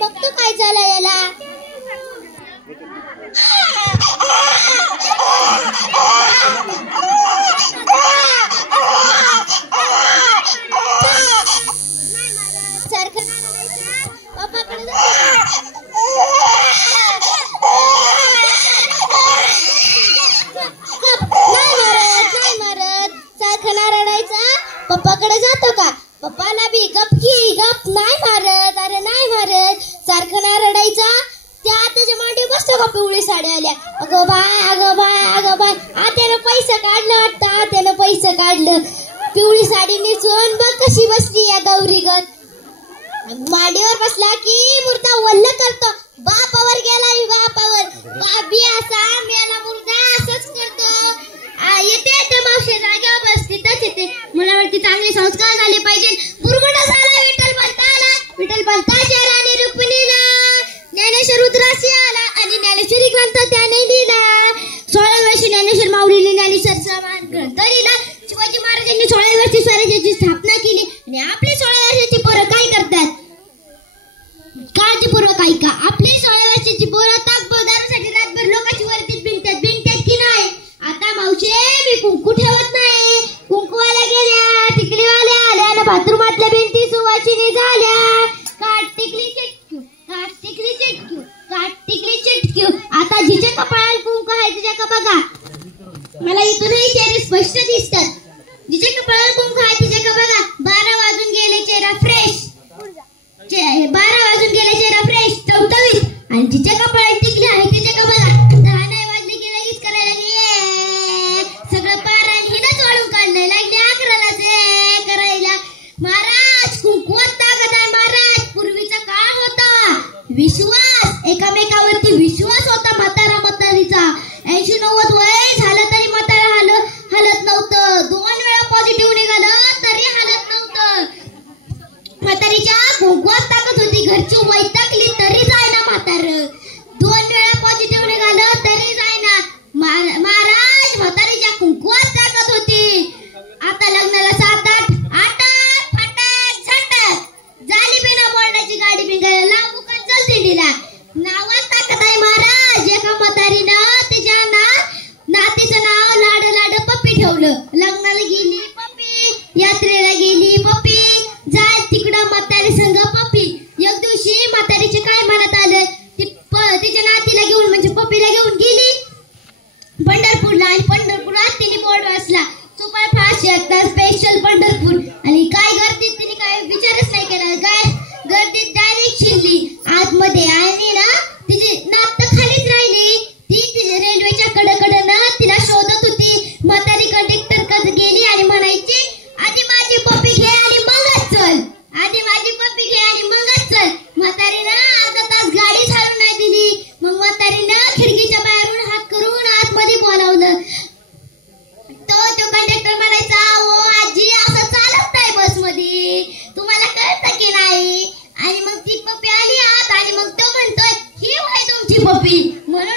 बघतो काय झालं याला. पप्पाकडे जातो का? पप्पाला बी गप की गप नाही मारत. अरे नाही मारत, सारखं नाही रडायचा. त्या आताच्या मांडी बसतो का पिवळी साडी आल्या. अगं बाय अगं बाय अगं बाय. आत्यानं पैसे काढलं वाटतं, आत्यानं पैसे काढलं. पिवळी साडी नेसून बघ कशी बसली या गौरीगत. मांडीवर बसला की मुर्दा वल्ल करतो. बापावर गेला बापावर. बाबी असा मेला मुर्दा असंच करतो. येते मावशी जाग्यावर बसते तच येते. मला वाटते चांगले संस्कार झाले पाहिजे. बुरगुडा झाला विठ्ठल पंत आला. विठ्ठल पंताच्या राणी रुक्मिणीला ज्ञानेश्वर रुद्रासी आला आणि ज्ञानेश्वरी ग्रंथ त्याने लिहिला. 16 वर्षी ज्ञानेश्वर माऊलीने ज्ञानेश्वर ग्रंथ लिहिला. शिवाजी महाराजांनी 16 वर्षी स्वराज्याची स्थापना केली आणि आपले 16 वर्षाची पोरं काय करतात? काळजीपूर्वक ऐका. आपली 16 वर्षाची पोरं ताकदारासाठी रातभर लोकांची वरतीत भिंगतात की नाही? आता मावशे मी कुंकू ठेवत नाही. कुंकूवाल्या गेल्या, टिकलीवाल्या आल्या आणि बाथरूमातल्या भिंती सुवासिनी झाल्या. काट टिकली चिटक्यू, काट टिकली चिटक्यू, काट टिकली चिटक्यू. आता जिच्या कपाळाला कुंकू आहे तिच्या का बघा. मला इथूनही चेहरे स्पष्ट दिसतात. जिच्या कपाळाला कुंकू आहे तिच्या का बघा. 12 वाजून गेले चेहरा फ्रेश. 12 वाजून गेले चेहरा फ्रेश टवटवीत. आणि जिच्या कपाळाला टिकली आहे तिच्या का बघा. 10 नाही वाजले की लगेच करायला लागली सगळं पारायण हिनच वाढून काढलंय. लागले 11लाच करायला. महाराज कुंकवात ताकद आहे महाराज. पूर्वीचा काळ होता विश्वास, एकामेकावरती विश्वास होता म्हातारा म्हातारीचा. 80-90 वय झालं तरी म्हातारा हलत नव्हतं. 2 वेळा पॉझिटिव्ह निघालं तरी हलत नव्हतं. म्हातारीच्या कुंकवात ताकद होती. घरची वैतागली तरी जायना म्हातार. 2 वेळा पॉझिटिव्ह निघालं तरी जायना. महाराज म्हातारीच्या कुंकवात ताकद होती. आता लग्नाला 7-8 फटाक झटक झाली. बिना बोर्डाची गाडी बिंगायला लावू का चल दिंडीला. नावात ताकद आहे महाराज. एका म्हातारीनं तिच्या नातीचं नाव लाड लाड पप्पी ठेवलं. लग्नाला गेली पप्पी, यात्रेला गेली पप्पी, जाय तिकडं म्हातारी संग पप्पी. एक दिवशी म्हातारीचे काय मनात आलं, तिच्या नातीला घेऊन म्हणजे पप्पीला घेऊन गेली पंढरपूरला. आणि पंढरपुरात तिने बोर्ड वाचला सुपरफास्ट यात्रा स्पेशल पंढरपूर. आणि काय गर्दीत तिने काय विचारच नाही केला. काय गर्दीत डायरेक्ट शिरली आतमध्ये. आणि ना तिची नात तर खालीच राहिली. ती तिच्या रेल्वेच्या कडकडनं तिला शोधत होती. म्हातारी कंडक्टर गेली आणि म्हणायची आधी माझी पप्पी घे आणि मगच चल. आधी माझी पप्पी घे आणि मगच चल. म्हातारीनं अर्धा तास गाडी चालू नाही दिली. मग म्हातारीनं खिडकीच्या बाहेरून हात करून आतमध्ये बोलावलं. तो कंडक्टर म्हणायचा ओ आजी असं चालत नाही बसमध्ये, तुम्हाला कळतं की नाही. आणि मग ती पप्पी आली आत आणि मग तो म्हणतोय ही होय तुमची पप्पी. म्हणून